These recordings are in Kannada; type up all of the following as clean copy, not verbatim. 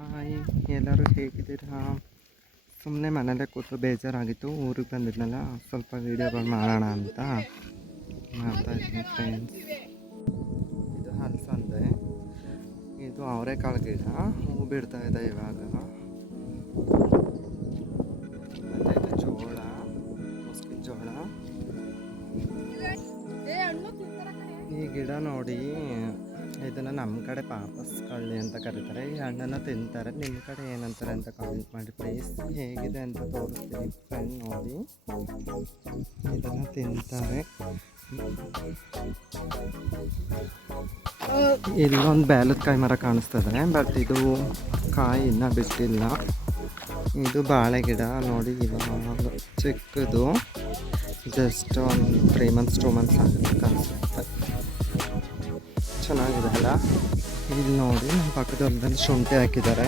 ಹಾಯ್, ಎಲ್ಲರೂ ಹೇಗಿದ್ದೀರಾ? ಸುಮ್ಮನೆ ಮನೇಲೇ ಕೂತು ಬೇಜಾರಾಗಿತ್ತು. ಊರಿಗೆ ಬಂದಿದ್ನಲ್ಲ, ಸ್ವಲ್ಪ ವೀಡಿಯೋಗಳು ಮಾಡೋಣ ಅಂತ ಮಾಡ್ತಾಯಿದ್ದೀನಿ ಫ್ರೆಂಡ್ಸ್. ಇದು ಹಲಸಂದೆ, ಇದು ಅವರೆಕಾಳು ಗಿಡ, ಹೂ ಬಿಡ್ತಾ ಇದೆ ಇವಾಗ. ಮತ್ತು ಇದು ಜೋಳ, ಮುಸ್ಕಿನ ಜೋಳ. ಈ ಗಿಡ ನೋಡಿ, ಇದನ್ನು ನಮ್ಮ ಕಡೆ ಪಾಪಸ್ ಕಳ್ಳಿ ಅಂತ ಕರೀತಾರೆ. ಈ ಹಣ್ಣನ್ನು ತಿಂತಾರೆ. ನಿಮ್ಮ ಕಡೆ ಏನಂತಾರೆ ಅಂತ ಕಾಮೆಂಟ್ ಮಾಡಿ ಪ್ಲೀಸ್. ಹೇಗಿದೆ ಅಂತ ತೋರಿಸ್ತೀನಿ ಫ್ರೆಂಡ್. ನೋಡಿ, ಇದನ್ನು ತಿಂತಾರೆ. ಇಲ್ಲೊಂದು ಬೇಲದ ಕಾಯಿ ಮರ ಕಾಣಿಸ್ತದೆ, ಬಟ್ ಇದು ಕಾಯಿ ಇನ್ನೂ ಬಿಟ್ಟಿಲ್ಲ. ಇದು ಬಾಳೆ ಗಿಡ ನೋಡಿ, ಇವಾಗ ಚಿಕ್ಕದು, ಜಸ್ಟ್ ಒಂದು 3 months 2 months ಆಗುತ್ತೆ ಕಾಣಿಸುತ್ತೆ. ಚೆನ್ನಾಗಿದೆ ಅಲ್ಲ? ಇಲ್ಲಿ ನೋಡಿ, ನಮ್ಮ ಪಕ್ಕದ ಹೊಲದಲ್ಲಿ ಶುಂಠಿ ಹಾಕಿದ್ದಾರೆ.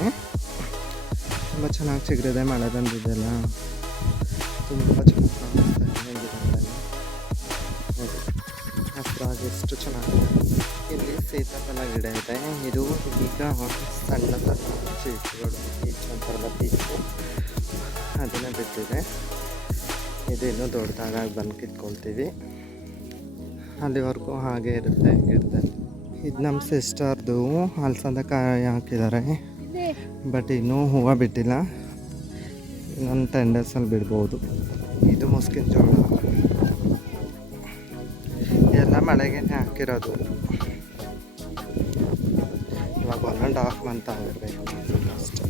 ತುಂಬ ಚೆನ್ನಾಗಿ ಚಿಗುರಿದೆ, ಮಳೆ ಬಂದಿದೆಯಲ್ಲ, ತುಂಬ ಚೆನ್ನಾಗಿ ಕಾಣಿಸ್ತಾ ಇದೆ ಗಿಡಗಳಲ್ಲಿ. ಹಸಿರಾಗಿ ಎಷ್ಟು ಚೆನ್ನಾಗಿದೆ. ಇಲ್ಲಿ ಸೀತಾಫಲ ಗಿಡ ಇದೆ. ಇದು ಈಗ ಸಣ್ಣ ಸಣ್ಣ ಚೀಚುಗಳು, ಪೀಚು ಅಂತಾರಲ್ಲ, ಪೀಚು ಅದನ್ನು ಬಿಟ್ಟಿದೆ. ಇದು ಇನ್ನೂ ದೊಡ್ಡದಾಗಿ ಬಂದು ಕಿತ್ಕೊಳ್ತೀವಿ. ಅಲ್ಲಿವರೆಗೂ ಹಾಗೆ ಇರುತ್ತೆ ಗಿಡದಲ್ಲಿ. ಇದು ನಮ್ಮ ಸಿಸ್ಟರ್ದು ಹಲಸಂದ ಕಾಯಿ ಹಾಕಿದ್ದಾರೆ, ಬಟ್ ಇನ್ನೂ ಹೂವು ಬಿಟ್ಟಿಲ್ಲ. ಇನ್ನೊಂದು 10 days ಬಿಡ್ಬೋದು. ಇದು ಮುಸ್ಕಿನ ಜೋಳ, ಎಲ್ಲ ಮಳೆಗೆ ಹಾಕಿರೋದು. ಇವಾಗ 1.5 month ಆಗಿರಬೇಕು ಅಷ್ಟೇ.